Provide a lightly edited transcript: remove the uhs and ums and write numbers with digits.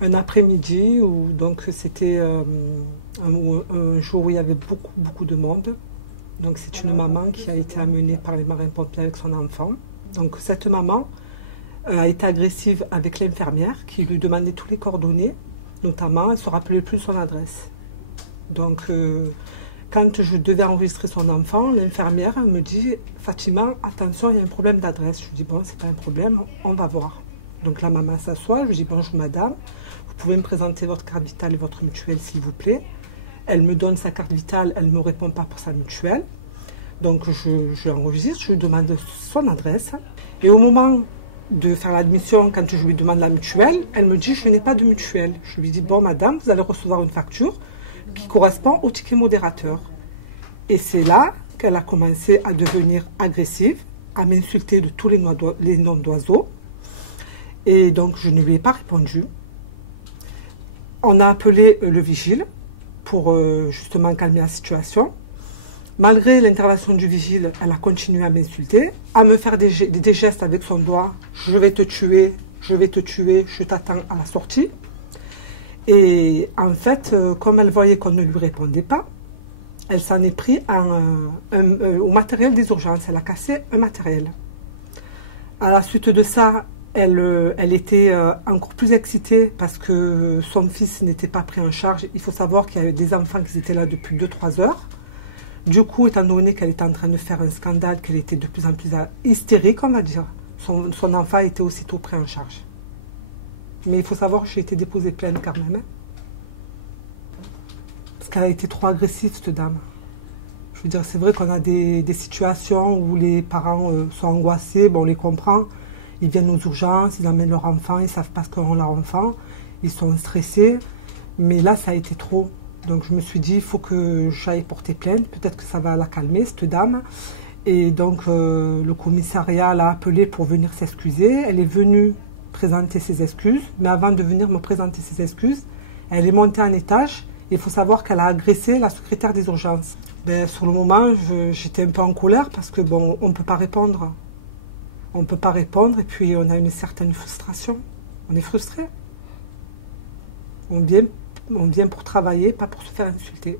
un après-midi où donc c'était un jour où il y avait beaucoup de monde. Donc c'est une maman qui a été amenée par les marins-pompiers avec son enfant. Donc cette maman a été agressive avec l'infirmière qui lui demandait tous les coordonnées, notamment elle ne se rappelait plus son adresse. Donc quand je devais enregistrer son enfant, l'infirmière me dit « Fatima, attention, il y a un problème d'adresse ». Je lui dis « Bon, c'est pas un problème, on va voir ». Donc la maman s'assoit, je lui dis « Bonjour madame, vous pouvez me présenter votre carte vitale et votre mutuelle s'il vous plaît ». Elle me donne sa carte vitale, elle ne me répond pas pour sa mutuelle. Donc je l'enregistre, je lui demande son adresse. Et au moment de faire l'admission, quand je lui demande la mutuelle, elle me dit « Je n'ai pas de mutuelle ». Je lui dis « Bon madame, vous allez recevoir une facture qui correspond au ticket modérateur ». Et c'est là qu'elle a commencé à devenir agressive, à m'insulter de tous les noms d'oiseaux. Et donc je ne lui ai pas répondu. On a appelé le vigile pour justement calmer la situation. Malgré l'intervention du vigile, elle a continué à m'insulter, à me faire des gestes avec son doigt. Je vais te tuer, je t'attends à la sortie. Et en fait, comme elle voyait qu'on ne lui répondait pas, elle s'en est pris au matériel des urgences. Elle a cassé un matériel. À la suite de ça, elle était encore plus excitée parce que son fils n'était pas pris en charge. Il faut savoir qu'il y avait des enfants qui étaient là depuis 2-3 heures. Du coup, étant donné qu'elle était en train de faire un scandale, qu'elle était de plus en plus hystérique, on va dire, son enfant était aussitôt pris en charge. Mais il faut savoir que j'ai été déposée plainte quand même. Hein, parce qu'elle a été trop agressive, cette dame. Je veux dire, c'est vrai qu'on a des situations où les parents sont angoissés, bon, on les comprend. Ils viennent aux urgences, ils emmènent leur enfant, ils ne savent pas ce qu'ont leur enfant. Ils sont stressés. Mais là, ça a été trop. Donc je me suis dit, il faut que j'aille porter plainte. Peut-être que ça va la calmer, cette dame. Et donc le commissariat l'a appelée pour venir s'excuser. Elle est venue présenter ses excuses. Mais avant de venir me présenter ses excuses, elle est montée en étage. Il faut savoir qu'elle a agressé la secrétaire des urgences. Ben, sur le moment, j'étais un peu en colère parce que bon, on ne peut pas répondre. On ne peut pas répondre et puis on a une certaine frustration. On est frustré. On vient pour travailler, pas pour se faire insulter.